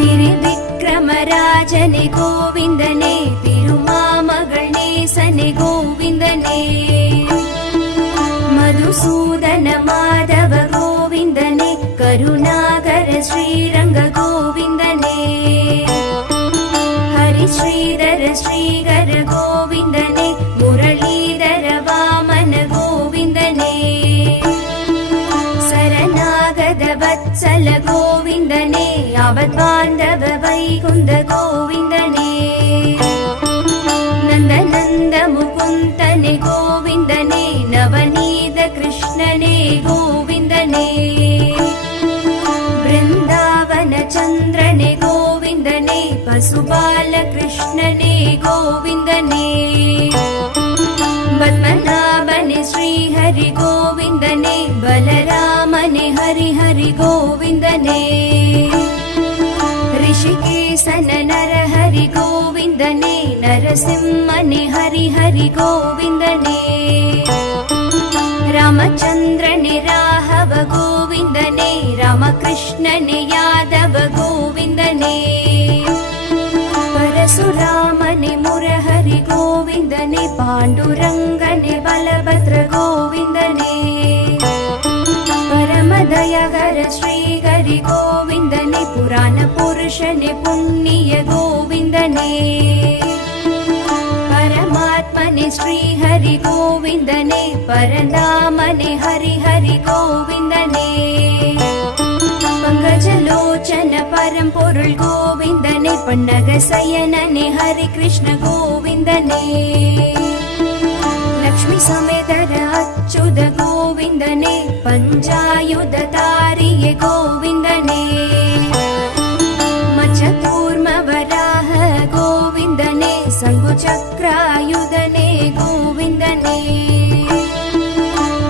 திரிவிக்ரமராஜனே கோவிந்தனே, திருமாமகள் நேசனே கோவிந்தனே, மதுசூதன மாதவ கோவிந்தனே, கருணாகர ஸ்ரீரங்க கோவிந்தனே, ஹரிஸ்ரீதர ஸ்ரீகர கோவிந்தனே, முரளீதர வாமன கோவிந்தனே, சரணாகத வத்சல கோவிந்தனே, அவத்பாந்தவ வைகுந்த கோவிந்தனே, நந்தநந்த முகுந்தனே கோவிந்தனே, நவநீத கிருஷ்ணனே கோவிந்தனே, பிருந்தாவன சந்திரனே கோவிந்தனே, பசுபால கிருஷ்ணனே கோவிந்தனே, பத்மநாபனே ஸ்ரீஹரி கோவிந்தனே, பலராமனே ஹரி ஹரி கோவிந்தனே, ரிஷிகேசன நரஹரி கோவிந்தனே, நரசிம்மனே ஹரி ஹரி கோவிந்தனே, ராமச்சந்திரனே ராഘவ கோவிந்தனே, ராமகிருஷ்ணனே யாதவ கோவிந்தனே, பரசுராமனே முரஹரி கோவிந்தனே, பாண்டுரங்கனே பலபத்ர கோவிந்தனே, பரமதயகர ஸ்ரீஹரி கோவிந்தனே, புராண புருஷனே புண்ணிய கோவிந்தனே, பரமாத்மனே ஸ்ரீஹரி கோவிந்தனே, பரந்தாமனே ஹரி ஹரி கோவிந்தனே, பங்கஜலோச்சன பரம்பொருள் கோவிந்தனே, பன்னக சயனனே ஹரி கிருஷ்ண கோவிந்தனே, லக்ஷ்மி சமேதர அச்சுத கோவிந்தனே, பஞ்சாயுத தாரிய கோவிந்தனே, மச்சகூர்ம வராஹ கோவிந்தனே, சங்கு சக்ராயுதனே கோவிந்தனே,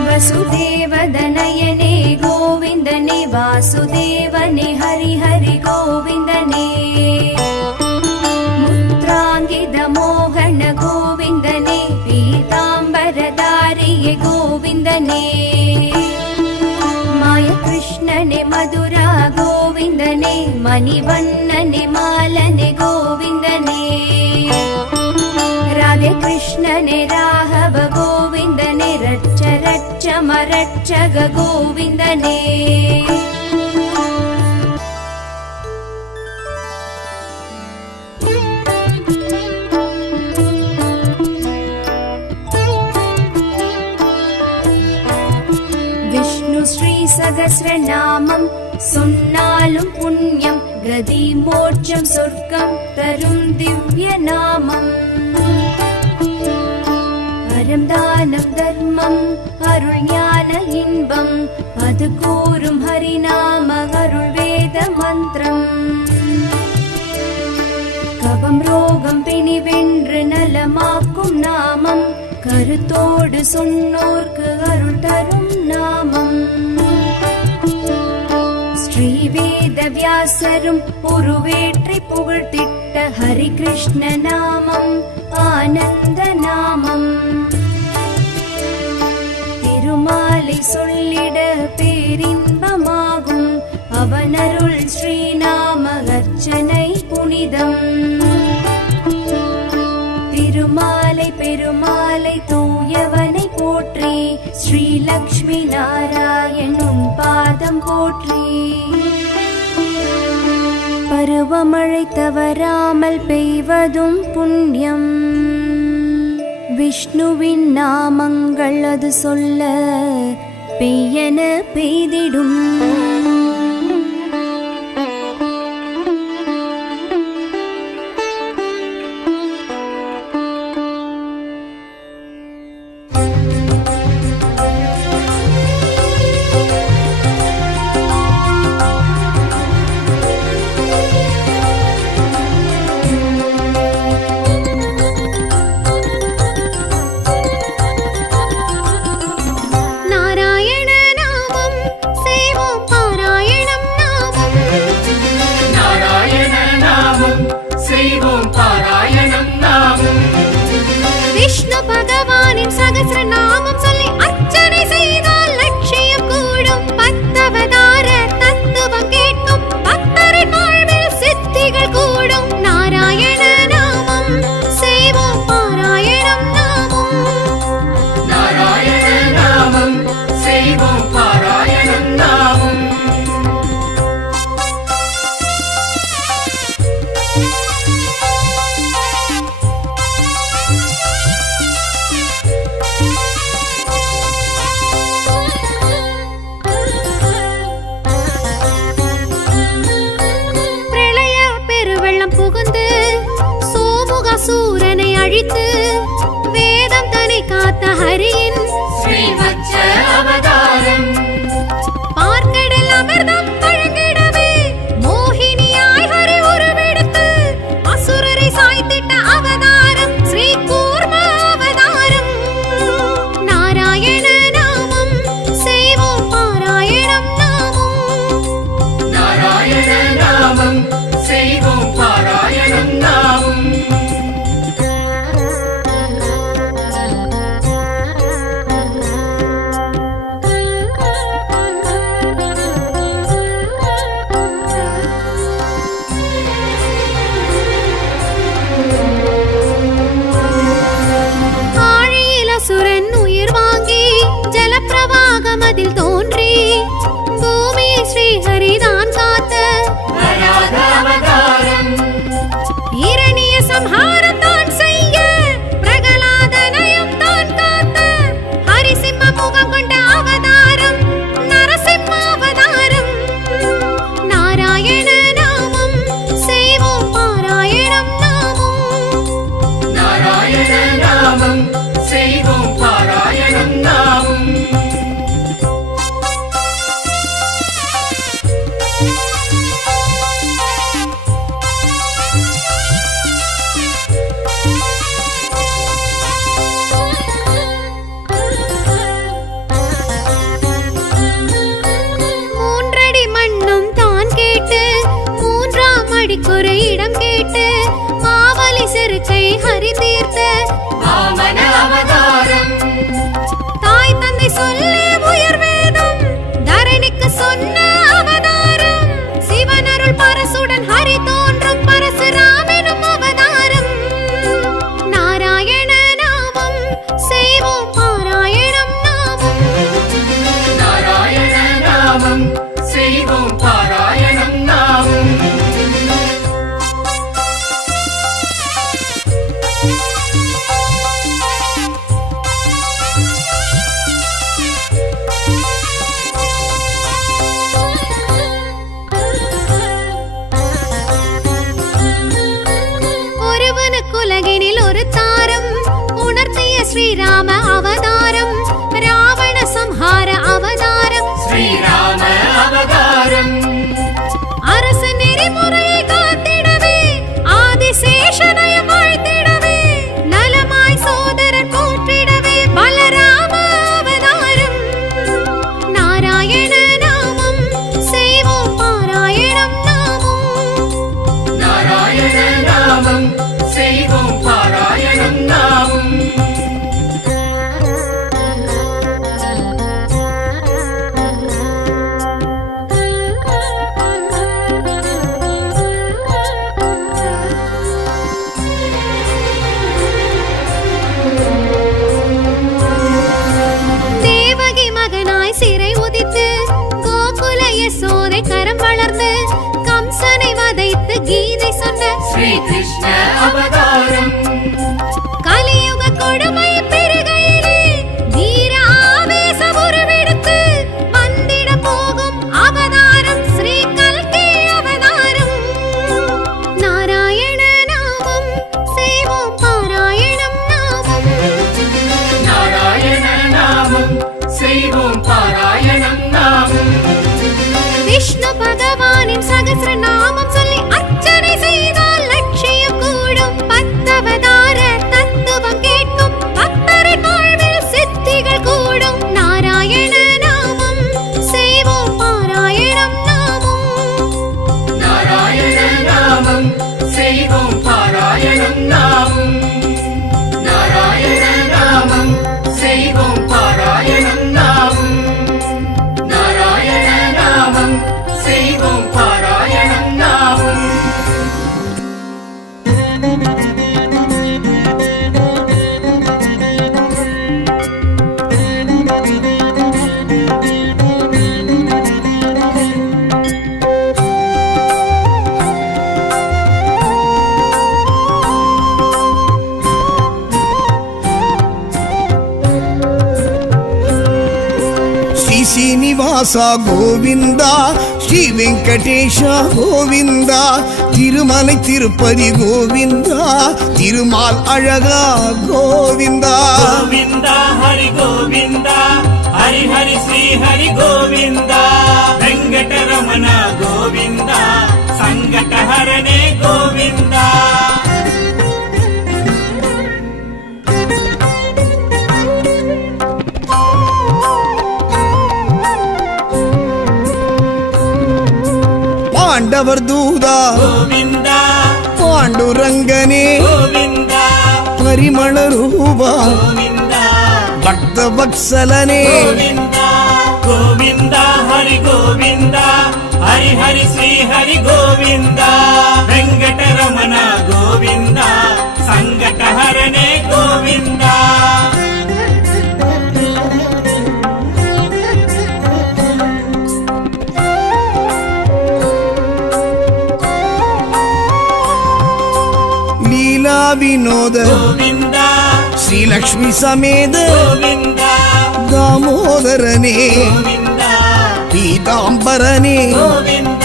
வசுதேவதனயனே கோவிந்தனே, வாசுதேவனே ஹரி ஹரி கோவிந்தனே, முத்ராங்கித மோகன கோவிந்தனே, பீதாம்பரதாரிய கோவிந்தனே, மாய கிருஷ்ணனே மதுரா கோவிந்தனே, மணிவண்ணனே மாலனே கோவிந்தனே, ராதே கிருஷ்ணனே ராഘவ கோவிந்தனே, ரட்ச ரட்ச மரட்சக கோவிந்தனே, விஷ்ணு ஸ்ரீ சகஸ்ரநாமம் சொன்னாலும் புண்ணியம், கதி மோட்சம் சொர்க்கம் தரும் திவ்ய நாமம், அறம் தானம் தர்மம் அருள் ஞான இன்பம், அது கூறும் ஹரிநாம அருள் வேத மந்திரம், கபம் ரோகம் பிணி வென்று நலமாக்கும் நாமம், கருத்தோடு சொன்னோர்க்கு அருள் தரும் நாமம், ஸ்ரீவேத வியாசரும் உருவேற்றி புகழ்த்திட்ட ஹரி கிருஷ்ண நாமம் ஆனந்த நாமம், திருமாலை சொல்லிட பேரின்பமாகும், அவனருள் ஸ்ரீநாம அர்ச்சனை புனிதம், திருமாலை பெருமாளை தூயவனை போற்றி, ஸ்ரீ லக்ஷ்மி நாராயணன் பாதம் போற்றி, பருவமழை தவறாமல் பெய்வதும் புண்ணியம், விஷ்ணுவின் நாமங்கள் அது சொல்ல பெய்யன பெய்திடும், சகஸ்ரநாமம் சொல்லி அர்ச்சனை செய்தால் லட்சியம் கூடும், பத்தவதார தத்துவம் கேட்கும் பக்தரின் வாழ்வில் சித்தி மணிக்கொரு இடம் கேட்டு மாவலி செருக்கை ஹரி தீர்த்த வாமன அவதாரம். தாய் தந்தை சொல்லே உயர் வேதம் தரணிக்கு சொன்ன அவதாரம். சிவனருள் பரசுடன் ஹரி தோன்றும் பரசுராமெனும் அவதாரம். நாராயண நாமம் செய்வோம் பாராயணம் நாமம். நாராயண நாமம் செய்வோம் பாராயணம் நாமம். ஒருவனுக்குலகினில் ஒரு தாரம் உணர்த்திய ஸ்ரீராம அவதாரம். ராவண சம்ஹார அவதாரம். ஸ்ரீராம அவதாரம். அரசு நெறிமுறையை காத்திடவே ஆதிசேஷனையும் வாழ்த்திடவே நலமாய் சோதரர் போற்றிடவே பலராம அவதாரம். நாராயண நாமம் செய்வோம் பாராயணம் நாமம். நாராயண நாமம் செய்வோம் பாராயணம் நாமம். தேவகி மகனாய் சிறை உதித்து கோகுல யசோதை கரம் வளர்ந்து கம்சனை வதைத்து கீதை சொன்ன ஸ்ரீ கிருஷ்ண அவதாரம். கலியுக கொடுமை பெருகையிலே வீர ஆவேசம் உருவெடுத்து வந்திட போகும் அவதாரம். ஸ்ரீ கல்கி அவதாரம். நாராயண நாமம் செய்வோம் பாராயணம் நாமம். நாராயண நாமம் செய்வோம் பாராயணம் நாமம். விஷ்ணு பகவானின் சகஸ்ர நாமம் சொல்லி அர்ச்சனை செய்தால் லட்சியம் கூடும். பத்தவதார தத்துவம் கேட்கும் பக்தரின் வாழ்வில் சித்திகள் கூடும். நாராயண நாமம் செய்வோம் பாராயணம் நாமம். நாராயண நாமம் செய்வோம் பாராயணம் நாமம். நாராயண நாமம் செய்வோம் பாராயணம் நாமம். நாராயண நாமம் செய்வோம் பாராயணம் நாமம். శ్రీ శ్రీనివాస గోవింద శ్రీ వెంకటేశ గోవింద తిరుమலை తిరుపతి గోవింద తిరుమాల్ అழகா గోవింద గోవింద హరి గోవింద హరి హరి శ్రీ హరి గోవింద వెంకటరమణ గోవింద సంకటహరణే గోవింద. పాండవర్ దూదా గోవింద పాండురంగనే గోవింద పరిమళ రూప గోవింద భక్త వత్సలనే గోవింద గోవింద హరి గోవింద హరి హరి శ్రీ హరి గోవింద వెంకటరమణ గోవింద సంకటహరణే గోవింద. లీలా వినోద గోవింద శ్రీలక్ష్మి సమేత గోవింద దామోదరనే గోవింద పీతాంబరనే గోవింద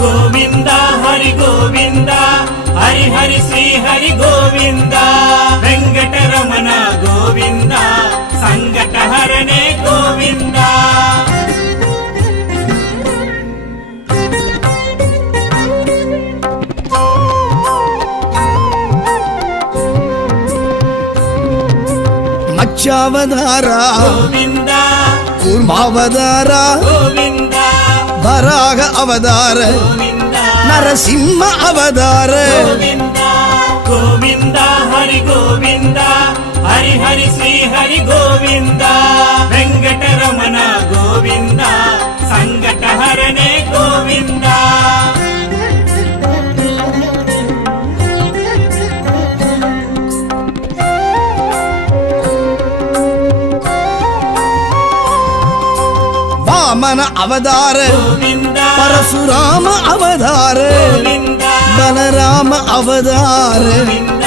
గోవింద హరి గోవింద హరి హరి శ్రీ హరి గోవింద వెంకటరమణ గోవింద సంకటహరణే గోవింద. మత్స్యావతార గోవింద కూర్మావతార గోవింద వరాహ అవతార గోవింద ನರಸಿಂಹ ಅವತಾರ ಗೋವಿಂದ ಗೋವಿಂದ ಹರಿ ಗೋವಿಂದ ಹರಿ ಹರಿ ಶ್ರೀ ಹರಿ ಗೋವಿಂದ ವೆಂಕಟರಮಣ ಗೋವಿಂದ ಸಂಕಟಹರನೇ ಗೋವಿಂದ ವಾಮನ ಅವತಾರ ಗೋವಿಂದ ಪರಶುರಾಮ ಅವತಾರ ಗೋವಿಂದ ಬಲರಾಮ ಅವತಾರ ಗೋವಿಂದ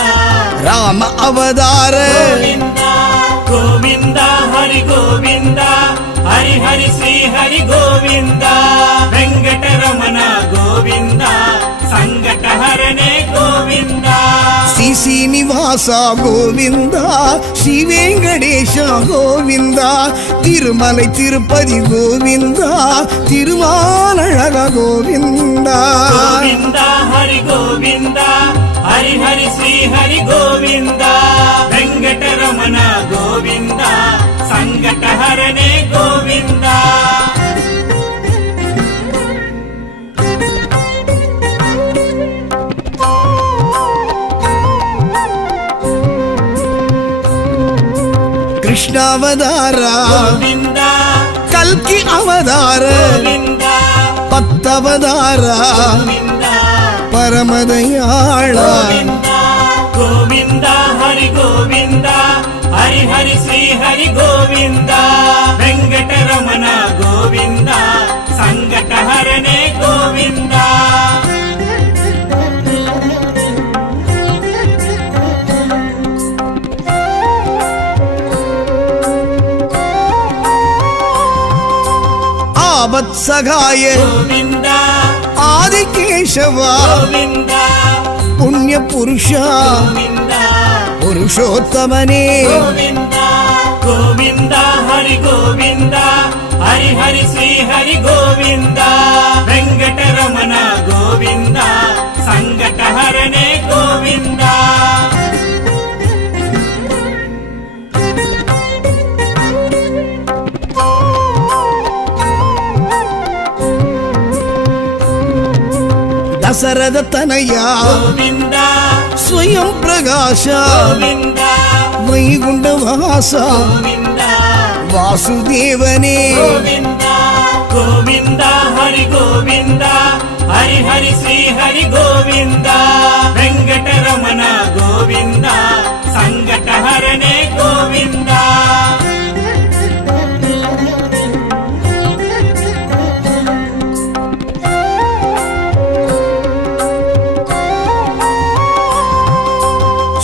ರಾಮ ಅವತಾರ ಗೋವಿಂದ ಗೋವಿಂದ ಹರಿ ಗೋವಿಂದ ಹರಿ ಹರಿ ಶ್ರೀ ಹರಿ ಗೋವಿಂದ ವೆಂಕಟರಮಣ ಗೋವಿಂದ ಸಂಕಟಹರನೇ ಗೋವಿಂದ ಶ್ರೀ ಶ್ರೀನಿವಾಸ ಗೋವಿಂದ ಶ್ರೀ ವೆಂಕಟೇಶ ಗೋವಿಂದ ತಿರುಮಲೈ ತಿರುಪತಿ ಗೋವಿಂದ ತಿರುಮಾಲழக ಗೋವಿಂದ ಗೋವಿಂದ ಹರಿ ಗೋವಿಂದ ಹರಿ ಹರಿ ಶ್ರೀ ಹರಿ ಗೋವಿಂದ ವೆಂಕಟರಮಣ ಗೋವಿಂದ ಸಂಕಟಹರನೇ ಗೋವಿಂದ ಕೃಷ್ಣಾವತಾರ ಗೋವಿಂದ ಕಲ್ಕಿ ಅವತಾರ ಗೋವಿಂದ ಪತ್ತವತಾರ ಗೋವಿಂದ ಪರಮದಯಾಳ ಗೋವಿಂದ ಗೋವಿಂದ ಹರಿ ಗೋವಿಂದ ಹರಿ ಹರಿ ಶ್ರೀ ಹರಿ ಗೋವಿಂದ ವೆಂಕಟರಮಣ ಗೋವಿಂದ ಸಂಕಟಹರನೇ ಗೋವಿಂದ ಆವತ್ಸಗಾಯ ಗೋವಿಂದ ಆದಿಕೇಶವ ಗೋವಿಂದ ಪುಣ್ಯ ಪುರುಷ ಗೋವಿಂದ ಪುರುಷೋತ್ತಮನೇ ಗೋವಿಂದ ಗೋವಿಂದ ಹರಿ ಗೋವಿಂದ ಹರಿ ಹರಿ ಶ್ರೀ ಹರಿ ಗೋವಿಂದ ವೆಂಕಟರಮಣ ಗೋವಿಂದ ಸಂಕಟಹರನೇ ಗೋವಿಂದ ದಸರದ ತನಯ ಗೋವಿಂದ ಸ್ವಯಂ ಪ್ರಕಾಶ ಗೋವಿಂದ ವೈಗುಂಡವಾಸ ಗೋವಿಂದ ವಾಸುದೇವನೇ ಗೋವಿಂದ ಗೋವಿಂದ ಹರಿ ಗೋವಿಂದ ಹರಿ ಹರಿ ಶ್ರೀ ಹರಿ ಗೋವಿಂದ ವೆಂಕಟರಮಣ ಗೋವಿಂದ ಸಂಕಟಹರನೇ ಗೋವಿಂದ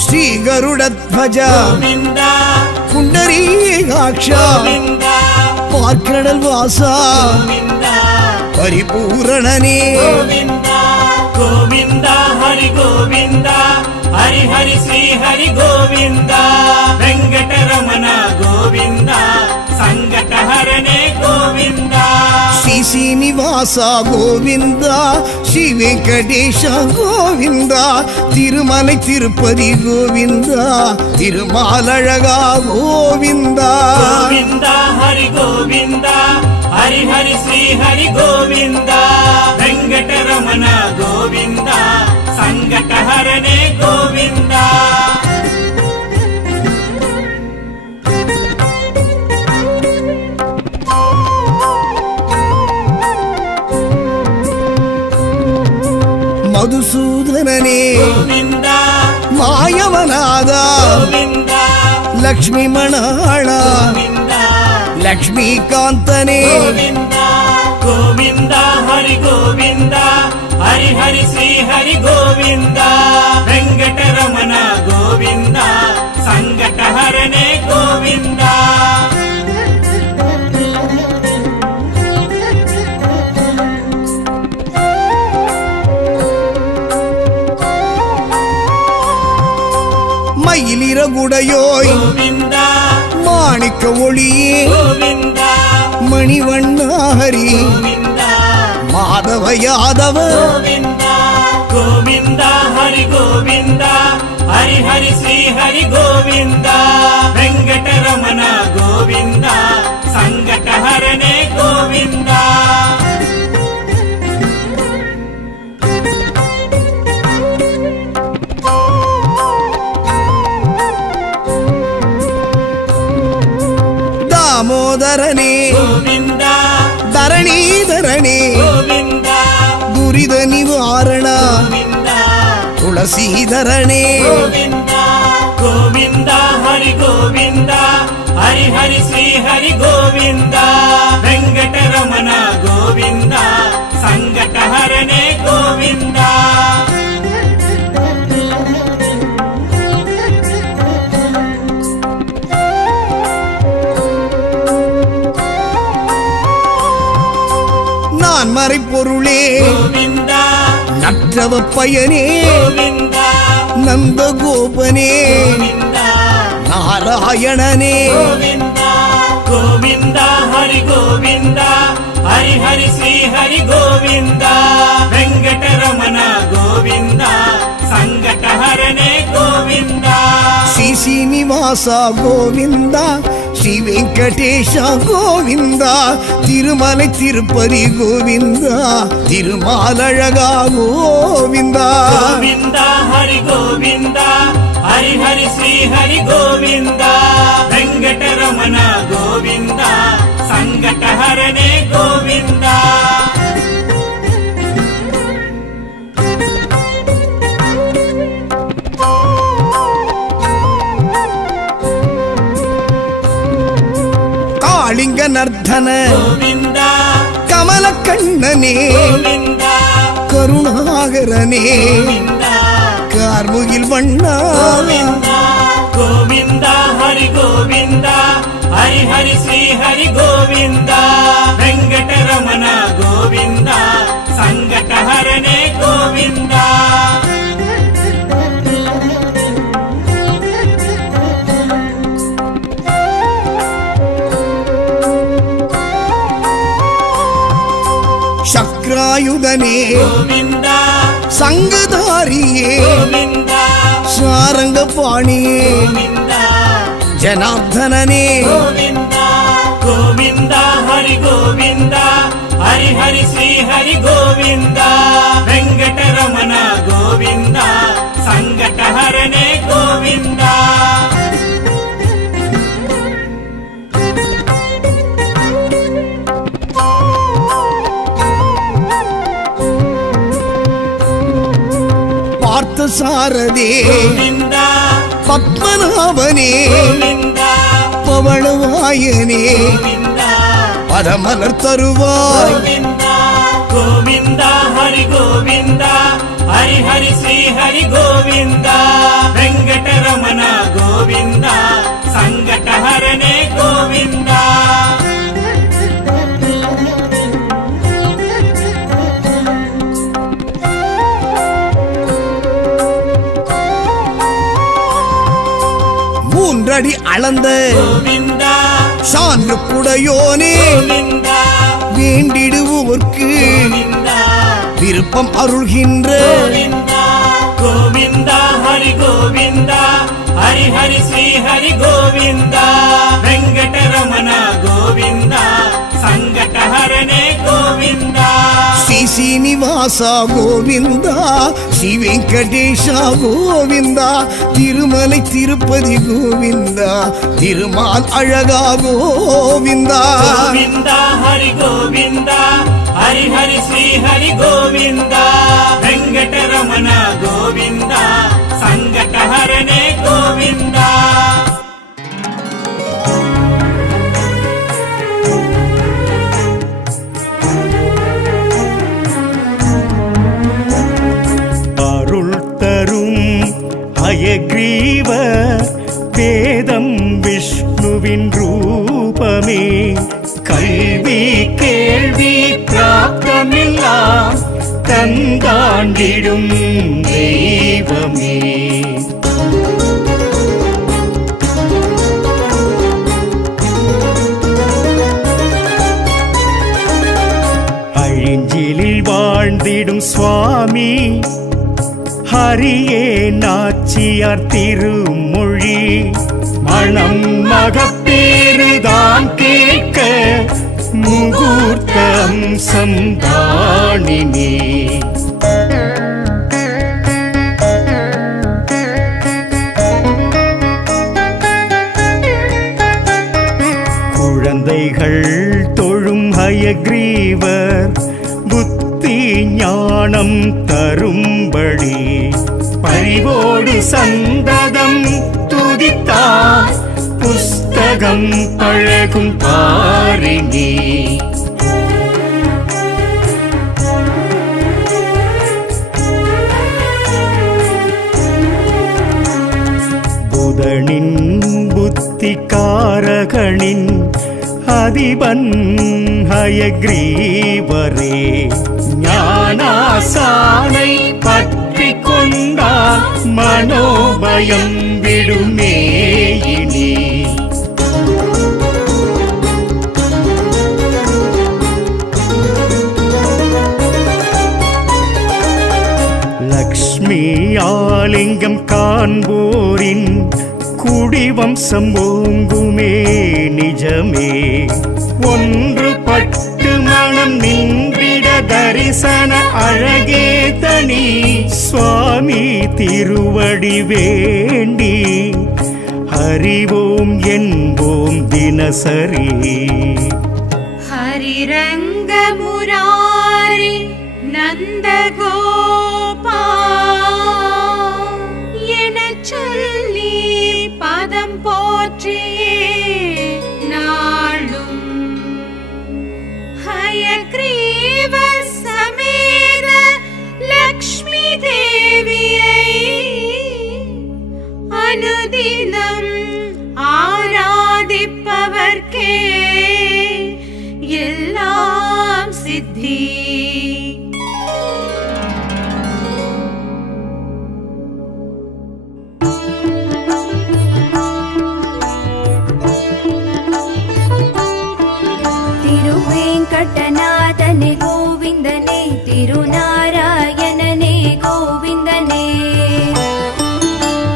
ಶ್ರೀ ಗರುಡಧ್ವಜ ಗೋವಿಂದ ಪುಂಡರೀಕಾಕ್ಷ ಗೋವಿಂದ ಪಾರ್ಕಡಲ್ ವಾಸ ಗೋವಿಂದ ಪರಿಪೂರಣನೇ ಗೋವಿಂದ ಗೋವಿಂದ ಹರಿ ಗೋವಿಂದ ಹರಿ ಹರಿ ಶ್ರೀ ಹರಿ ಗೋವಿಂದ ವೆಂಕಟರಮಣ ಗೋವಿಂದ ಸಂಕಟಹರನೇ ಗೋವಿಂದ ಶ್ರೀ ಶ್ರೀನಿವಾಸ ಗೋವಿಂದ ಶ್ರೀ ವೆಂಕಟೇಶ ಗೋವಿಂದ ತಿರುಮಲೈ ತಿರುಪತಿ ಗೋವಿಂದ ತಿರುಮಾಲழக ಗೋವಿಂದ ಗೋವಿಂದ ಹರಿ ಗೋವಿಂದ ಹರಿ ಹರಿ ಶ್ರೀ ಹರಿ ಗೋವಿಂದ ವೆಂಕಟರಮಣ ಗೋವಿಂದ ಸಂಕಟಹರನೇ ಗೋವಿಂದ ಮಧುಸೂದನನೇ ಗೋವಿಂದ ಮಾಯವನಾದ ಗೋವಿಂದ ಲಕ್ಷ್ಮೀ ಮಣಾಳ ಗೋವಿಂದ ಲಕ್ಷ್ಮೀಕಾಂತನೇ ಗೋವಿಂದ ಗೋವಿಂದ ಹರಿ ಗೋವಿಂದ ಹರಿ ಹರಿ ಶ್ರೀ ಹರಿ ಗೋವಿಂದ ವೆಂಕಟರಮಣ ಗೋವಿಂದ ಸಂಕಟಹರನೇ ಗೋವಿಂದ மயிலிற குடையோய் ಗೋವಿಂದ மாணிக்க ஒளியே ಗೋವಿಂದ மணிவண்ணாஹரி ಗೋವಿಂದ மாதவ யாதவ ಗೋವಿಂದ ಗೋವಿಂದ ಹರಿ ಗೋವಿಂದ ಹರಿ ಹರಿ ಶ್ರೀ ಹರಿ ಗೋವಿಂದ ವೆಂಕಟರಮಣ ಗೋವಿಂದ ಸಂಕಟಹರನೇ ಗೋವಿಂದ தாமோதரனே கோவிந்தா தரணீதரனே கோவிந்தா துரித நிவாரண கோவிந்தா துளசீதரனே கோவிந்தா கோவிந்தா ஹரி கோவிந்தா ஹரி ஹரி ஸ்ரீ ஹரி கோவிந்தா வெங்கடரமண கோவிந்தா சங்கடஹரணே கோவிந்தா நான் மறைப்பொருளே கோவிந்தா நற்றவ பயனே கோவிந்தா நந்தகோபனே கோவிந்தா நாராயணனே கோவிந்தா கோவிந்தா ஹரி கோவிந்தா ஹரி ஹரி ஸ்ரீ ஹரி கோவிந்தா வெங்கடரமண கோவிந்தா சங்கடஹரணே கோவிந்தா ಶ್ರೀ ಶ್ರೀನಿವಾಸ ಗೋವಿಂದ ಶ್ರೀ ವೆಂಕಟೇಶ ಗೋವಿಂದ ತಿರುಮಲೆ ತಿರುಪತಿ ಗೋವಿಂದ ತಿರುಮಾಲழகா ಗೋವಿಂದ கோவிந்தா ஹரி கோவிந்தா ஹரி ஹரி ஸ்ரீ ஹரி கோவிந்தா வெங்கடரமண கோவிந்தா சங்கடஹரணே கோவிந்தா ಕಾಳಿಂಗ ನರ್ಧನ கோவிந்தா ಕಮಲ ಕಣ್ಣನೇ கோவிந்தா ಕರುಣಾಗರನೇ கோவிந்தா ಕಾರ್ಮುಗಿಲ್ ಬಣ್ಣ கோவிந்தா கோவிந்தா ஹரி கோவிந்தா ஹரி ஹரி ஸ்ரீ ஹரி கோவிந்தா வெங்கடரமண கோவிந்தா சங்கடஹரணே கோவிந்தா ಶಕ್ರಾಯುಧನೇ கோவிந்தா ಸಂಗಧಾರಿಯೇ கோவிந்தா ಸಾರಂಗ ಪಾಣಿಯೇ கோவிந்தா ಜನಾರ್ದನನೇ கோவிந்தா கோவிந்தா ஹரி கோவிந்தா ஹரி ஹரி ஸ்ரீ ஹரி கோவிந்தா வெங்கடரமண கோவிந்தா சங்கடஹரணே கோவிந்தா பார்த்த சாரதே கோவிந்தா பத்மநாபனே கோவிந்தா பவளவாயனே கோவிந்தா பதமலர் தருவாய் கோவிந்தா கோவிந்தா ஹரி கோவிந்தா ஹரி ஹரி ஸ்ரீ ஹரி கோவிந்தா வெங்கடரமண கோவிந்தா சங்கடஹரணே கோவிந்தா மூன்றடி அளந்த கோவிந்தா சான்று குடையோனே கோவிந்தா வேண்டிடுவோர்க்கு கோவிந்தா விருப்பம் அருள்கின்ற கோவிந்தா கோவிந்தா ஹரி கோவிந்தா ஹரி ஹரி ஸ்ரீ ஹரி கோவிந்தா வெங்கடரமண கோவிந்தா சங்கடஹரணே கோவிந்தா ಶ್ರೀ ಶ್ರೀನಿವಾಸ ಗೋವಿಂದ ಶ್ರೀ ವೆಂಕಟೇಶ ಗೋವಿಂದ ತಿರುಮಲೆ ತಿರುಪತಿ ಗೋವಿಂದ ತಿರುಮಾಲ್ ಅழகா ಗೋವಿಂದ கோவிந்தா ஹரி கோவிந்தா ஹரி ஹரி ஸ்ரீ ஹரி கோவிந்தா வெங்கடரமண கோவிந்தா சங்கடஹரணே கோவிந்தா அருள் தரும் ஹயக்ரீவ வேதம் விஷ்ணுவின் ரூபமே கல்வி கேள்வி பிராப்தமெல்லாம் தந்தாண்டிடும் தெய்வமே அழிஞ்சிலில் வாழ்ந்திடும் சுவாமி ஹரியே நாச்சியார் திருமொழி மணம் மகப்பேறுதான் கேட்க முகூர்த்தம் சந்தானினே நலம் தரும்படி பரிவோடு சந்ததம் துதித்தார் புஸ்தகம் பழகும் பாரினி. புதனின் புத்திகாரகனின் அதிபன் ஹயக்ரீவரே ஞானாசானை பற்றி கொண்டால் மனோபயம் விடுமேயினி. லக்ஷ்மி ஆலிங்கம் காண்போரின் குடிவம்சம் ஓங்குமே நிஜமே. ஒன்றுபட்டு மனம் நின்றிட தரிசன அழகே தனி. சுவாமி திருவடி வேண்டி அறிவோம் என்போம் தினசரி. ஹரிரங்க முராரி நந்தகோபா எனச் சொல்லி பதம் போற்றியே நாளும் ஹயக்ரீவ சமேத லக்ஷ்மி தேவியை அனுதினம் ஆராதிப்பவர்க்கே எல்லாம் சித்தி. திருவேங்கடநாதனே கோவிந்தனே, திருநாராயணனே கோவிந்தனே,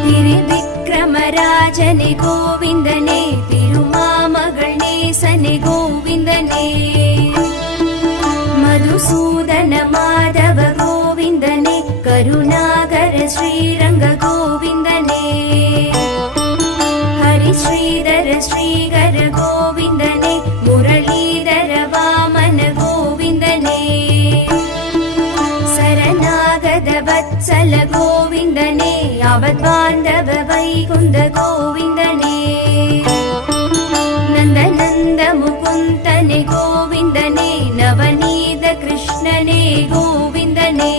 திருவிக்ரமராஜனே கோவிந்தனே, திருமாமகள் நேசனே கோவிந்தனே, மதுசூதன மாதவ கோவிந்தனே, கருணாகர ஸ்ரீரங்க கோவிந்தனே, ஹரி ஸ்ரீதர ஸ்ரீகர கோவிந்தனே, முரளீதர வாமன கோவிந்தனே, சரணாகத வத்சல கோவிந்தனே, அவத்பாந்தவ வைகுந்த கோவிந்தனே, நந்தநந்த முகுந்தனே கோவிந்தனே, நவநீத கிருஷ்ணனே கோவிந்தனே,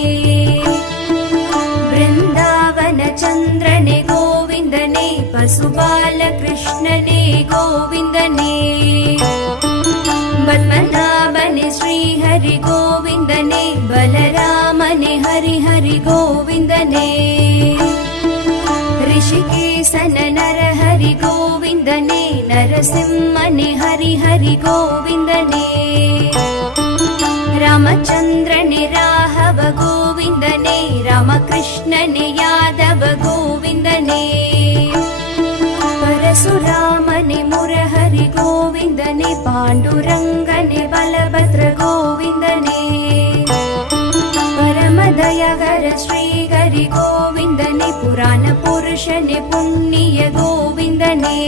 பிருந்தாவன சந்திரனே கோவிந்தனே, பசுபால கிருஷ்ணனே கோவிந்தனே, பத்மநாபனே ஸ்ரீஹரி கோவிந்தனே, பலராமனே ஹரி ஹரி கோவிந்தனே, ரிஷிகேசன நரஹரி கோவிந்தனே, நரசிம்மனே ஹரி ஹரி கோவிந்தனே, ராமச்சந்திரனே ராഘவ கோவிந்தனே, ராமகிருஷ்ணனே யாதவ கோவிந்தனே, பரசுராமனே முரஹரி கோவிந்தனே, பாண்டுரங்கனே பலபத்ர கோவிந்தனே, பரமதயகர ஸ்ரீஹரி கோவிந்தனே, புராண புருஷனே புண்ணிய கோவிந்தனே,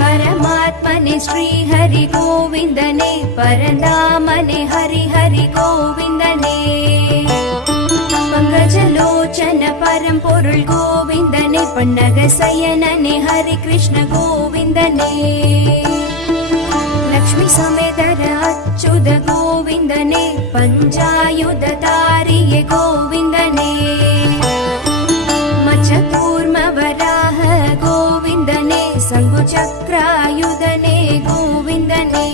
பரமாத்மனே ஸ்ரீஹரி கோவிந்தனே, பரந்தாமனே ஹரி ஹரி கோவிந்தனே, பங்கஜலோச்சன பரம்பொருள் கோவிந்தனே, பன்னக சயனனே ஹரி கிருஷ்ண கோவிந்தனே, லக்ஷ்மி சமேதர அச்சுத கோவிந்தனே, பஞ்சாயுத தாரிய கோவிந்தனே, மச்சகூர்ம வராஹ கோவிந்தனே, சங்கு சக்ராயுதனே கோவிந்தனே,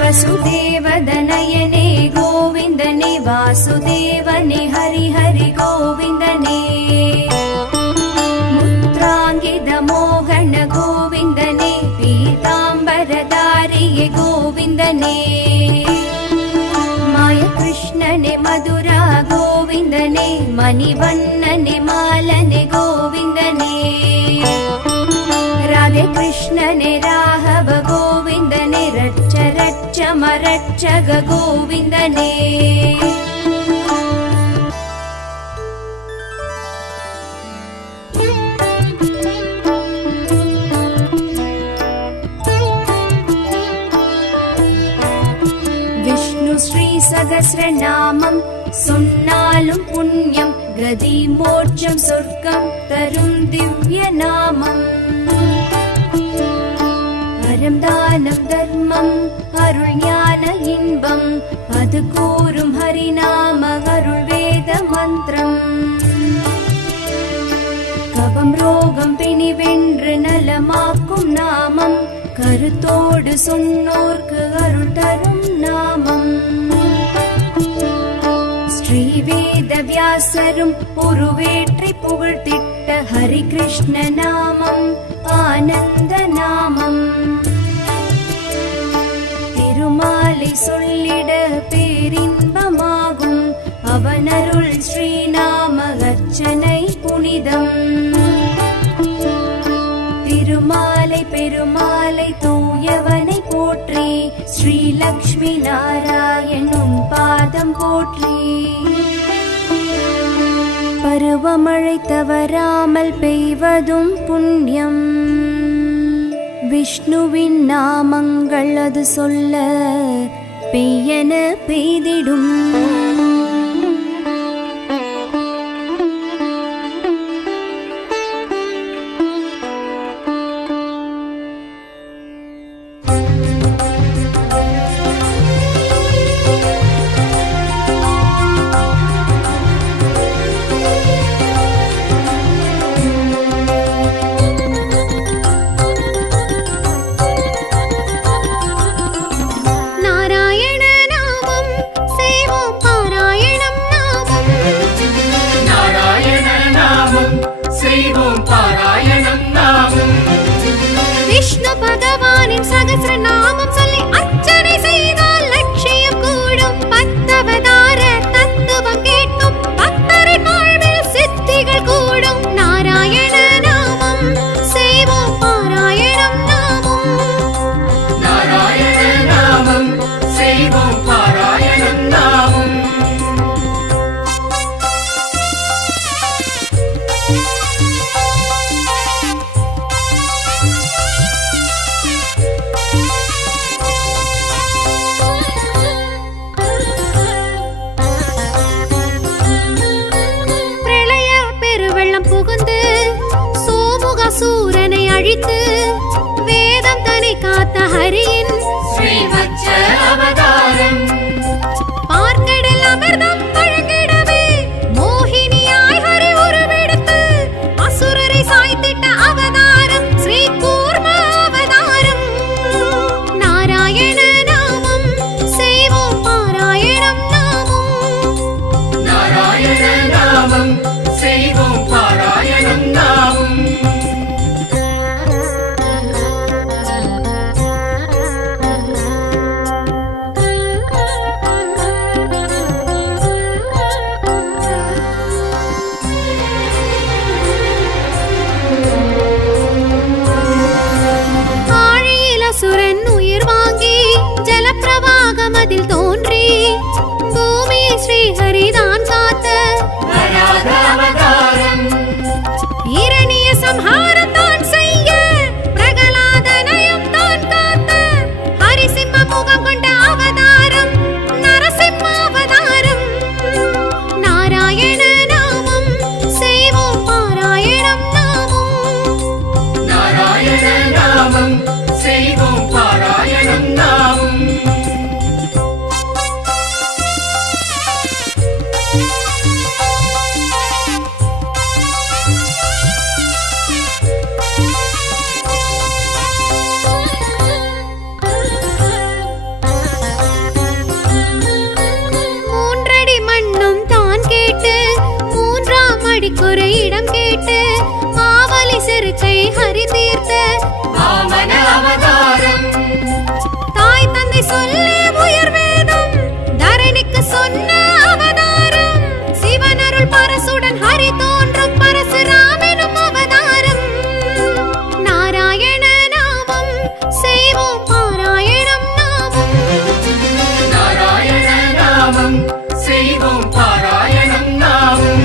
வசுதேவதனயனே கோவிந்தனே, வாசுதேவனே ஹரி ஹரி கோவிந்தனே, முத்ராங்கித மோகன கோவிந்தனே, பீதாம்பரதாரிய கோவிந்தனே, மாய கிருஷ்ணனே மதுரா கோவிந்தனே, மணிவண்ணனே மாலனே கோவிந்தனே, ராதே கிருஷ்ணனே ராഘவ கோவிந்தனே, ரட்ச ரட்ச மரட்சக கோவிந்தனே. विष्णु श्री सगस நாளும் புண்ணியம் கதி மோட்சம் சொர்க்கம் தரும் திவ்ய நாமம். அறம் தானம் தர்மம் அருள் ஞான இன்பம் அது கூறும் ஹரிநாம அருள் வேத மந்திரம். கபம் ரோகம் பிணி வென்று நலமாக்கும் நாமம் கருத்தோடு சொன்னோர்க்கு அருள் தரும் நாமம். ஸ்ரீவேத வியாசரும் உருவேற்றி புகழ்த்திட்ட ஹரி கிருஷ்ண நாமம் ஆனந்த நாமம். திருமாலை சொல்லிட பேரின்பமாகும் அவனருள் ஸ்ரீநாம அர்ச்சனை புனிதம். திருமாலை பெருமாளை தூயவனை போற்றி ஸ்ரீ லக்ஷ்மி நாராயணும் பாதம் போற்றி. பருவமழை தவறாமல் பெய்வதும் புண்ணியம் விஷ்ணுவின் நாமங்கள் அது சொல்ல பெய்யன பெய்திடும். விஷ்ணு பகவானின் சகஸ்ர நாமம் சொல்லி அர்ச்சனை செய்தால் லட்சியம் கூடும். பத்தவதார தத்துவம் கேட்கும் பக்தரின் வாழ்வில் சித்திகள் கூடும். நாராயண நாமம் செய்வோம் பாராயணம் நாமம். நாராயண நாமம் செய்வோம் பாராயணம் நாமம். சூரனை அழித்து வேதம் தன்னை காத்த ஹரியின் ஸ்ரீவத்ச அவதாரம். பார்க்கடல் அமிர்தம் வழங்கிடவே மோகினியாய் ஹரி உருவெடுத்து அசுரரை சாய்த்திட்ட அவதாரம் ஸ்ரீ கூர்ம அவதாரம். நாராயண நாமம் செய்வோம் பாராயணம் நாமம். நாராயண நாமம் செய்வோம் பாராயணம் நாமம். சுரன் உயிர் வாங்கி ஜலப்பிரவாகம் அதில் தோன்றி பூமியை ஸ்ரீஹரிதான் காத்த அவதாரம். இரணிய சம்ஹாரம் தான் செய்ய பிரகலாதனையும் தான் காத்த ஹரிசிம்ம முகம் கொண்ட அவதாரம் நரசிம்ம அவதாரம். நாராயண நாமம் செய்வோம் பாராயணம் நாமம். நாராயண நாமம் செய்வோம் பாராயணம் நாமம். மூன்றடி மண்ணும் தான் கேட்டு மூன்றாம் அடிக்குறை இடம் கேட்டு மாவலி செருக்கை ஹரி தீர்த்த வாமன அவதாரம். தாய் தந்தை சொல்லே உயர் வேதம் தரணிக்கு சொன்ன அவதாரம். சிவனருள் பரசுடன் ஹரி தோன்றும் பரசுராமெனும் அவதாரம். நாராயண நாமம் செய்வோம் பாராயணம் நாமம். நாராயண நாமம் செய்வோம் பாராயணம் நாமம்.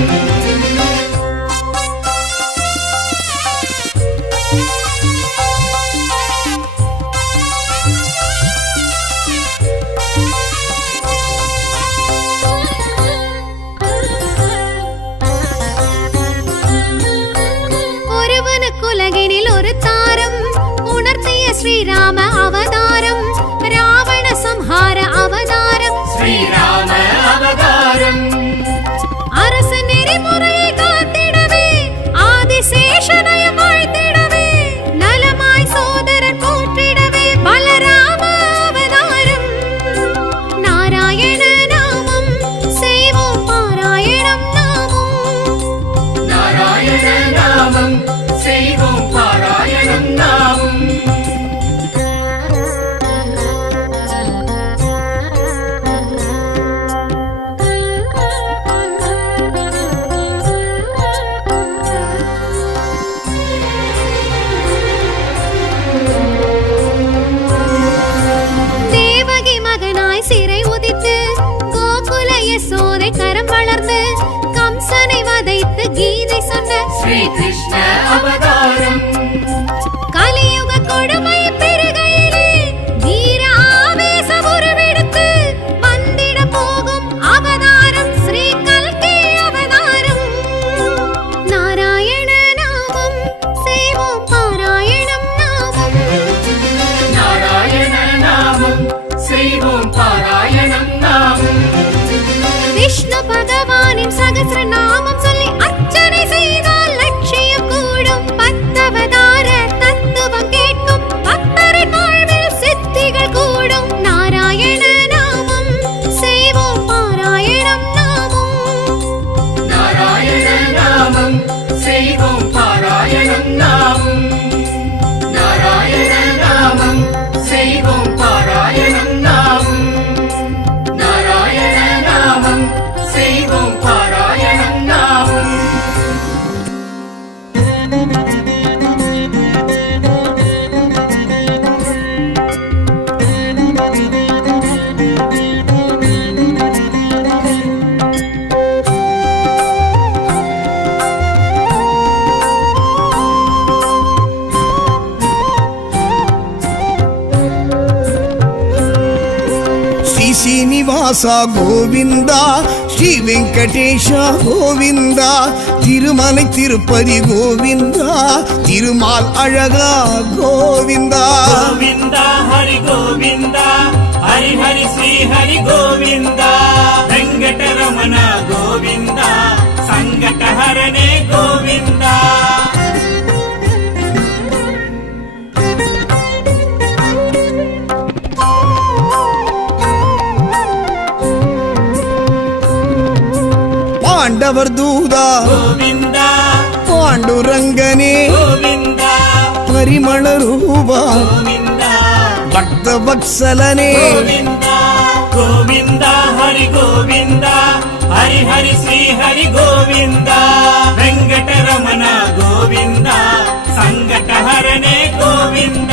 கம்சனை வதைத்து கீதை சொன்ன ஸ்ரீ கிருஷ்ண அவதாரம் கலியுக கொடுமை பெருகையிலே வீர ஆவேச உருவெடுத்து வந்திட போகும் அவதாரம் ஸ்ரீ கல்கி அவதாரம். நாராயண நாமம் செய்வோம் பாராயணம் நாமம். நாராயண நாமம் செய்வோம் பாராயணம் நாமம். விஷ்ணு பகவானின் சகஸ்ர நாமம் சொல்லி அர்ச்சனை செய்தால் லட்சியம் கூடும். பத்தவதார தத்துவம் கேட்கும் பக்தரின் வாழ்வில் சித்திகள் கூடும். நாராயண நாமம் செய்வோம் பாராயணம் நாமம். நாராயண நாமம் செய்வோம் பாராயணம் நாமம். நாராயண நாமம் செய்வோம் பாராயணம் நாமம். நாராயண நாமம் செய்வோம் பாராயணம் நாமம். శ్రీ శ్రీనివాస గోవింద శ్రీ వెంకటేశ గోవింద తిరుమలై తిరుపతి గోవింద తిరుమాల్ అழகா గోవింద గోవింద హరి గోవింద హరి హరి శ్రీ హరి గోవింద వెంకటరమణ గోవింద సంకటహరణే గోవింద. పాండవర్ దూదా గోవింద పాండురంగనే గోవింద పరిమళ రూపా గోవింద భక్త వత్సలనే గోవింద గోవింద హరి గోవింద హరి హరి శ్రీ హరి గోవింద వెంకటరమణ గోవింద సంకటహరణే గోవింద.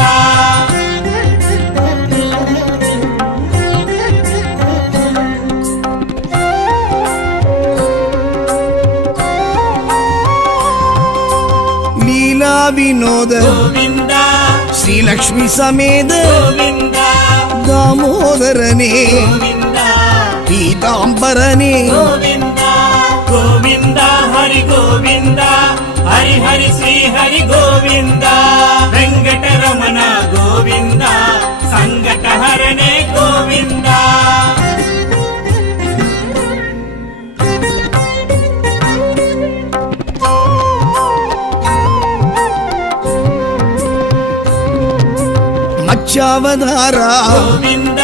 లీలా వినోద గోవింద శ్రీలక్ష్మి సమేత గోవింద దామోదరనే గోవింద పీతాంబరనే గోవింద గోవింద హరి గోవింద హరి హరి శ్రీ హరి గోవింద వెంకటరమణ గోవింద సంకటహరణే గోవింద. మత్స్యావతార గోవింద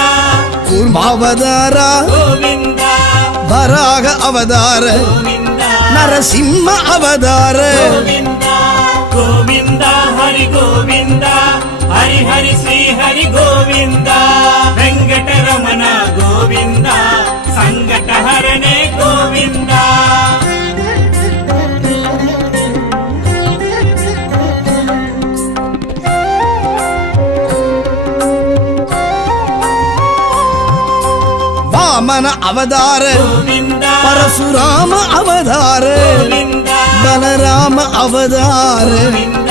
కూర్మావతార గోవింద వరాహ అవతార గోవింద నరసింహ అవతార గోవింద గోవింద హరి గోవింద హరి హరి శ్రీ హరి గోవింద వెంకటరమణ గోవింద సంకటహరణే గోవింద. వామన అవతార గోవింద పరశురామ అవతార గోవింద బలరామ అవతార గోవింద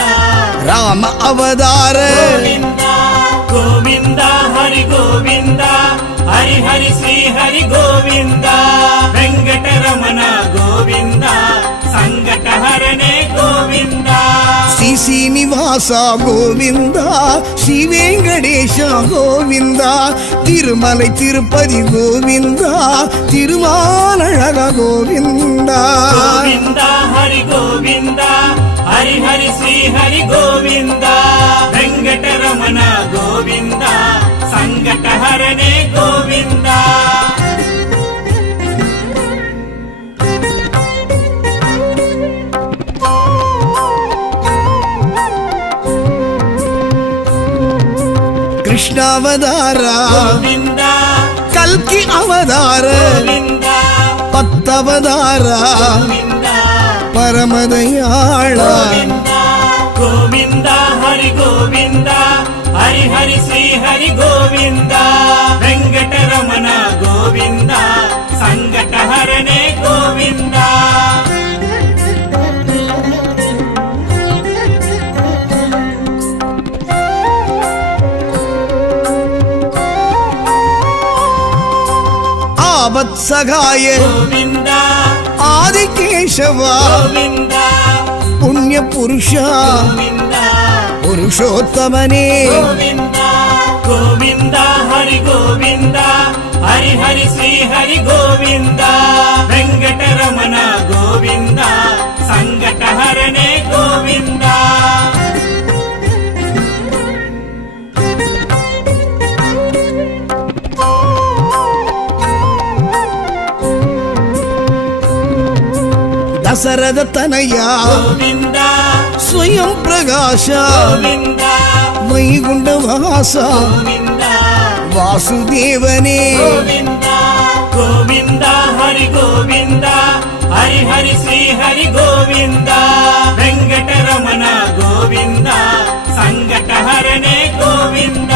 రామ అవతార గోవింద గోవింద హరి గోవింద హరి హరి శ్రీ హరి గోవింద వెంకటరమణ గోవింద సంకటహరణే గోవింద. శ్రీ శ్రీనివాస గోవింద శ్రీ వెంకటేశ గోవింద తిరుమలై తిరుపతి గోవింద తిరుమాలழக గోవింద. గోవింద హరి గోవింద హరి హరి శ్రీ హరి గోవింద వెంకటరమణ గోవింద సంకటహరణే గోవింద. కృష్ణావతార గోవింద కల్కి అవతార గోవింద పత్తవతార గోవింద పరమదయాళ గోవింద గోవింద హరి గోవింద హరి హరి శ్రీ హరి గోవింద వెంకటరమణ గోవింద ಸಂಕಟಹರನೆ ಗೋವಿಂದ ಆವತ್ಸಗಾಯ ಗೋವಿಂದ ಆದಿಕೇಶವ ಗೋವಿಂದ ಪುಣ್ಯ ಪುರುಷ ಗೋವಿಂದ ಪುರುಷೋತ್ತಮನೇ ಗೋವಿಂದ ಗೋವಿಂದ ಹರಿ ಗೋವಿಂದ ಹರಿ ಹರಿ ಶ್ರೀ ಹರಿ ಗೋವಿಂದ ವೆಂಕಟರಮಣ ಗೋವಿಂದ ಸಂಕಟಹರನೆ ಗೋವಿಂದ ದಸರದ ತನಯ ಗೋವಿಂದ ಸ್ವಯಂ ಪ್ರಕಾಶ ಗೋವಿಂದ ವೈಗುಂಡವಾಸ ಗೋವಿಂದ ವಾಸುದೇವನೇ ಗೋವಿಂದ ಗೋವಿಂದ ಹರಿ ಗೋವಿಂದ ಹರಿ ಹರಿ ಶ್ರೀ ಹರಿ ಗೋವಿಂದ ವೆಂಕಟರಮಣ ಗೋವಿಂದ ಸಂಕಟಹರನೆ ಗೋವಿಂದ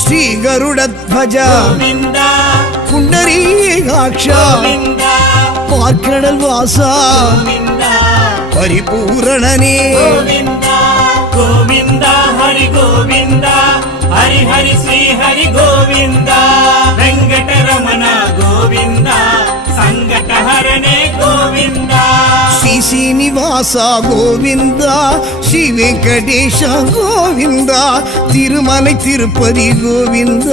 ಶ್ರೀ ಗರುಡಧ್ವಜ ಗೋವಿಂದ ಪುಂಡರೀಕಾಕ್ಷ ಗೋವಿಂದ ಪಾರ್ಕಡಲ್ ವಾಸ ಗೋವಿಂದ ಪರಿಪೂರಣನೇ ಗೋವಿಂದ ಗೋವಿಂದ ಹರಿ ಗೋವಿಂದ ಹರಿ ಹರಿ ಶ್ರೀ ಹರಿ ಗೋವಿಂದ ವೆಂಕಟರಮಣ ಗೋವಿಂದ ಸಂಕಟಹರನೆ ಗೋವಿಂದ ಶ್ರೀ ಶ್ರೀನಿವಾಸ ಗೋವಿಂದ ಶ್ರೀ ವೆಂಕಟೇಶ ಗೋವಿಂದ ತಿರುಮலை ತಿರುಪತಿ ಗೋವಿಂದ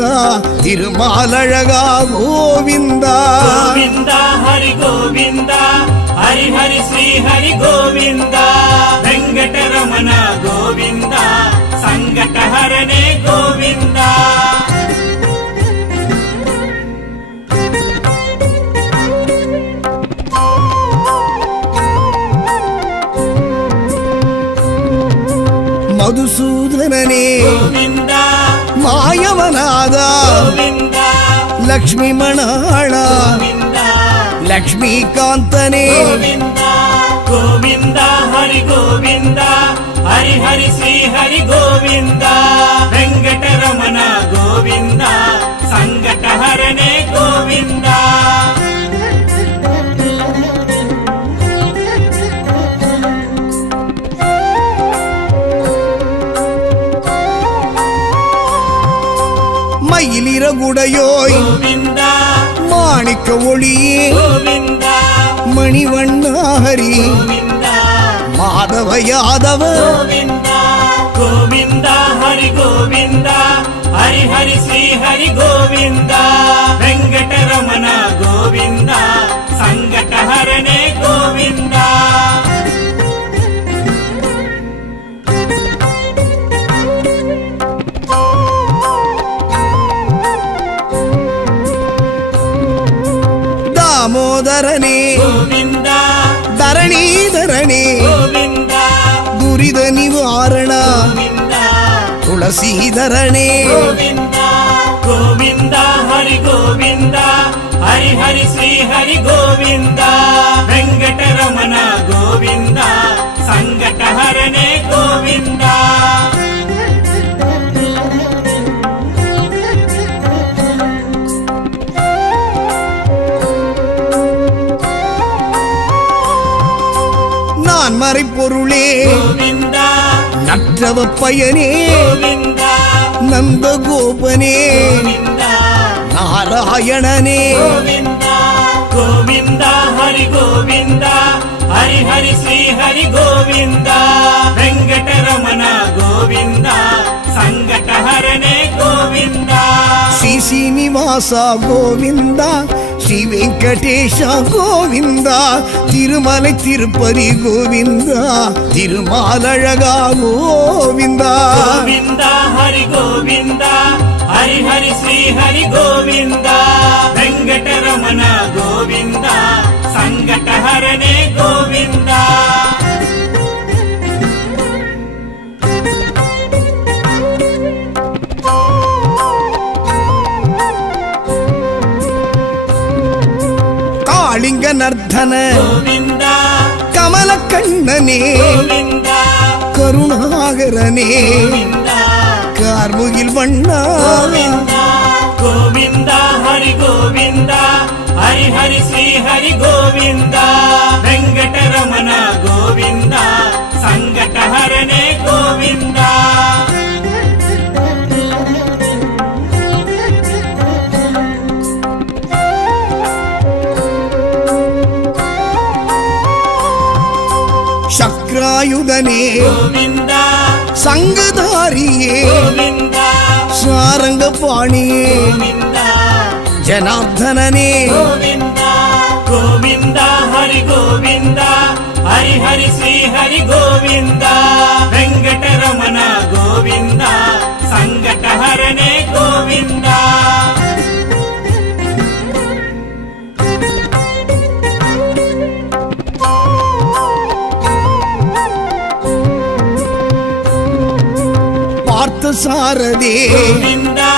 ತಿರುಮಾಲழகா ಗೋವಿಂದ ಗೋವಿಂದ ಹರಿ ಗೋವಿಂದ ಹರಿ ಹರಿ ಶ್ರೀ ಹರಿ ಗೋವಿಂದ ವೆಂಕಟರಮಣ ಗೋವಿಂದ ಸಂಕಟಹರನೆ ಗೋವಿಂದ ಮಧುಸೂದನನೇ ಗೋವಿಂದ ಮಾಯವನಾದ ಗೋವಿಂದ ಲಕ್ಷ್ಮೀ ಮಣಾಳ ಗೋವಿಂದ ಲಕ್ಷ್ಮೀಕಾಂತನೇ ಗೋವಿಂದ ಗೋವಿಂದ ಹರಿ ಗೋವಿಂದ ಹರಿ ಹರಿ ಶ್ರೀ ಹರಿ ಗೋವಿಂದ ವೆಂಕಟರಮಣ ಗೋವಿಂದ ಸಂಕಟಹರನೆ ಗೋವಿಂದ மயிலிறகுடையோய் ಗೋವಿಂದ மாணிக்க ஒளியே ಗೋವಿಂದ மணிவண்ணாஹரி ಗೋವಿಂದ மாதவ யாதவ ಗೋವಿಂದ ಗೋವಿಂದ ಹರಿ ಗೋವಿಂದ ಹರಿ ಹರಿ ಶ್ರೀ ಹರಿ ಗೋವಿಂದ ವೆಂಕಟರಮಣ ಗೋವಿಂದ ಸಂಕಟಹರನೆ ಗೋವಿಂದ தாமோதரனே ಗೋವಿಂದ ಧರಣೀಧರಣೇ ಗೋವಿಂದ ದುರಿದ ನಿವಾರಣ ಗೋವಿಂದ ತುಳಸೀಧರಣೇ ಗೋವಿಂದ ಗೋವಿಂದ ಹರಿ ಗೋವಿಂದ ಹರಿ ಹರಿ ಶ್ರೀ ಹರಿ ಗೋವಿಂದ ವೆಂಕಟರಮಣ ಗೋವಿಂದ ಸಂಕಟಹರನೆ ಗೋವಿಂದ நான் மறைப்பொருளே ಗೋವಿಂದ நற்றவ பயனே ಗೋವಿಂದ நந்தகோபனே ಗೋವಿಂದ நாராயணனே ಗೋವಿಂದ ಗೋವಿಂದ ಹರಿ ಗೋವಿಂದ ಹರಿ ಹರಿ ಶ್ರೀ ಹರಿ ಗೋವಿಂದ ವೆಂಕಟರಮಣ ಗೋವಿಂದ ಸಂಕಟಹರನೆ ಗೋವಿಂದ ಶ್ರೀ ಶ್ರೀನಿವಾಸ ಗೋವಿಂದ ಶ್ರೀ ವೆಂಕಟೇಶ ಗೋವಿಂದ ತಿರುಮலை ತಿರುಪತಿ ಗೋವಿಂದ ತಿರುಮಾಲழகா ಗೋವಿಂದ ಗೋವಿಂದ ಹರಿ ಗೋವಿಂದ ಹರಿ ಹರಿ ಶ್ರೀ ಹರಿ ಗೋವಿಂದ ವೆಂಕಟರಮಣ ಗೋವಿಂದ ಸಂಕಟಹರನೆ ಗೋವಿಂದ ಕಾಳಿಂಗ ನರ್ಧನ ಗೋವಿಂದ கமல கண்ணனே கோவிந்தா கருணாகரனே கோவிந்தா கார்முகில் வண்ணா கோவிந்தா கோவிந்தா ஹரி கோவிந்தா ஹரி ஹரி ஸ்ரீ ஹரி கோவிந்தா வெங்கடரமண கோவிந்தா சங்கடஹரனே கோவிந்தா சக்ராயுதனே கோவிந்தா சங்கதாரியே கோவிந்தா சாரங்க பாணியே கோவிந்தா ஜனார்தனனே கோவிந்தா கோவிந்தா ஹரி கோவிந்தா ஹரி ஹரி ஸ்ரீ ஹரி கோவிந்தா வெங்கடரமண கோவிந்தா சங்கடஹரனே கோவிந்தா பார்த்தசாரதே கோவிந்தா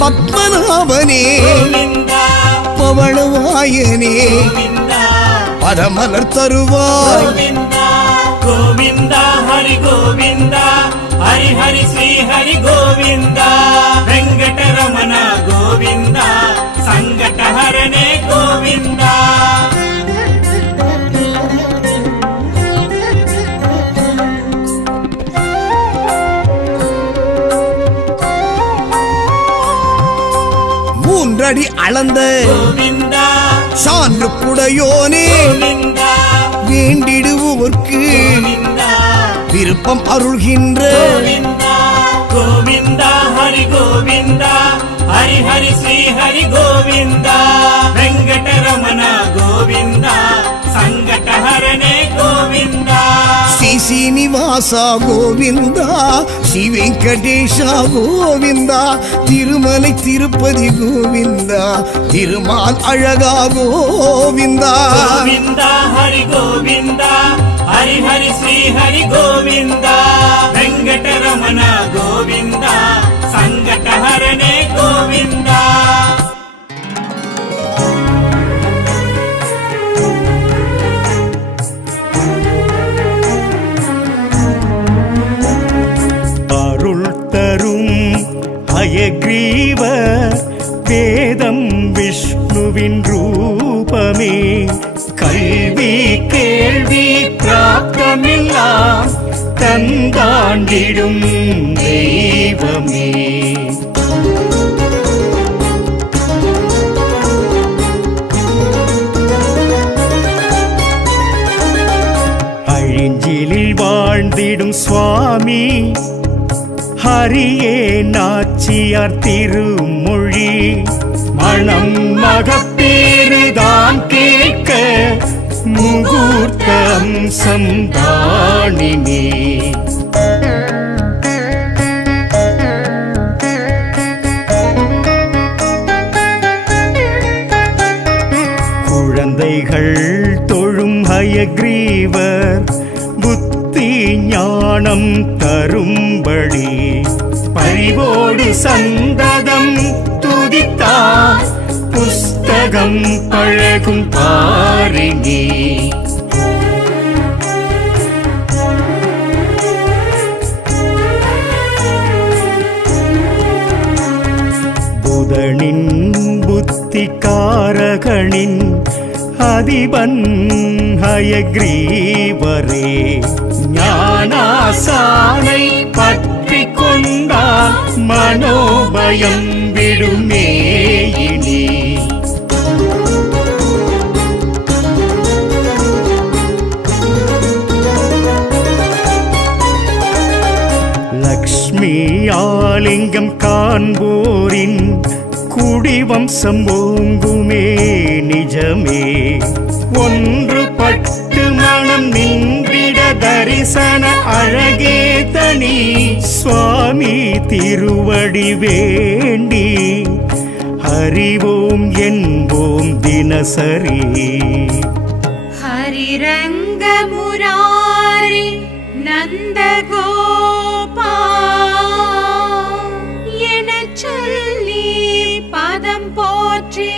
பத்மநாபனே கோவிந்தா பவளவாயனே கோவிந்தா பதமலர் தருவாய் கோவிந்தா கோவிந்தா ஹரி கோவிந்தா ஹரி ஹரி ஸ்ரீ ஹரி கோவிந்தா வெங்கடரமண கோவிந்தா சங்கடஹரனே கோவிந்தா மூன்றடி அளந்த கோவிந்தா சான்று குடையோனே கோவிந்தா வேண்டிடுவோர்க்கு கோவிந்தா விருப்பம் அருள்கின்ற கோவிந்தா கோவிந்தா ஹரி கோவிந்தா ஹரி ஹரி ஸ்ரீ ஹரி கோவிந்தா வெங்கடரமண கோவிந்தா சங்கடஹரனே கோவிந்தா ஸ்ரீ சீனிவாசா கோவிந்தா ஸ்ரீ வெங்கடேஷா கோவிந்தா திருமலை திருப்பதி கோவிந்தா திருமால் அழகா கோவிந்தா கோவிந்தா ஹரி கோவிந்தா ஹரி ஹரி ஸ்ரீ ஹரி கோவிந்தா வெங்கடரமண கோவிந்தா சங்கடஹரனே கோவிந்தா அருள் தரும் ஹயக்ரீவ வேதம் விஷ்ணுவின் ரூபமே கல்வி கேள்வி பிராப்தமெல்லாம் தந்தாண்டிடும் தெய்வமே அழிஞ்சிலில் வாழ்ந்திடும் சுவாமி ஹரியே நாச்சியார் திருமொழி மணம் மகப்பேறுதான் கேட்க முகூர்த்தம் சந்தானினே குழந்தைகள் தொழும் ஹயக்ரீவர் புத்தி ஞானம் தரும்படி பரிவோடு சந்ததம் துதித்தார் புஸ்தகம் பழகும் பாரினி புதனின் புத்திகாரகனின் அதிபன் ஹயக்ரீவரே ஞானாசானை பற்றி கொண்டால் மனோபயம் விடுமேயினி லக்ஷ்மி ஆலிங்கம் காண்போரின் குடிவம்சம் ஓங்குமே நிஜமே ஒன்றுபட்டு மனம் நின்றிட தரிசன அழகே தனி சுவாமி திருவடி வேண்டி ஹரிவோம் என்போம் தினசரி ஹரிரங்க முராரி நந்தகோபா எனச் சொல்லி பதம் போற்றி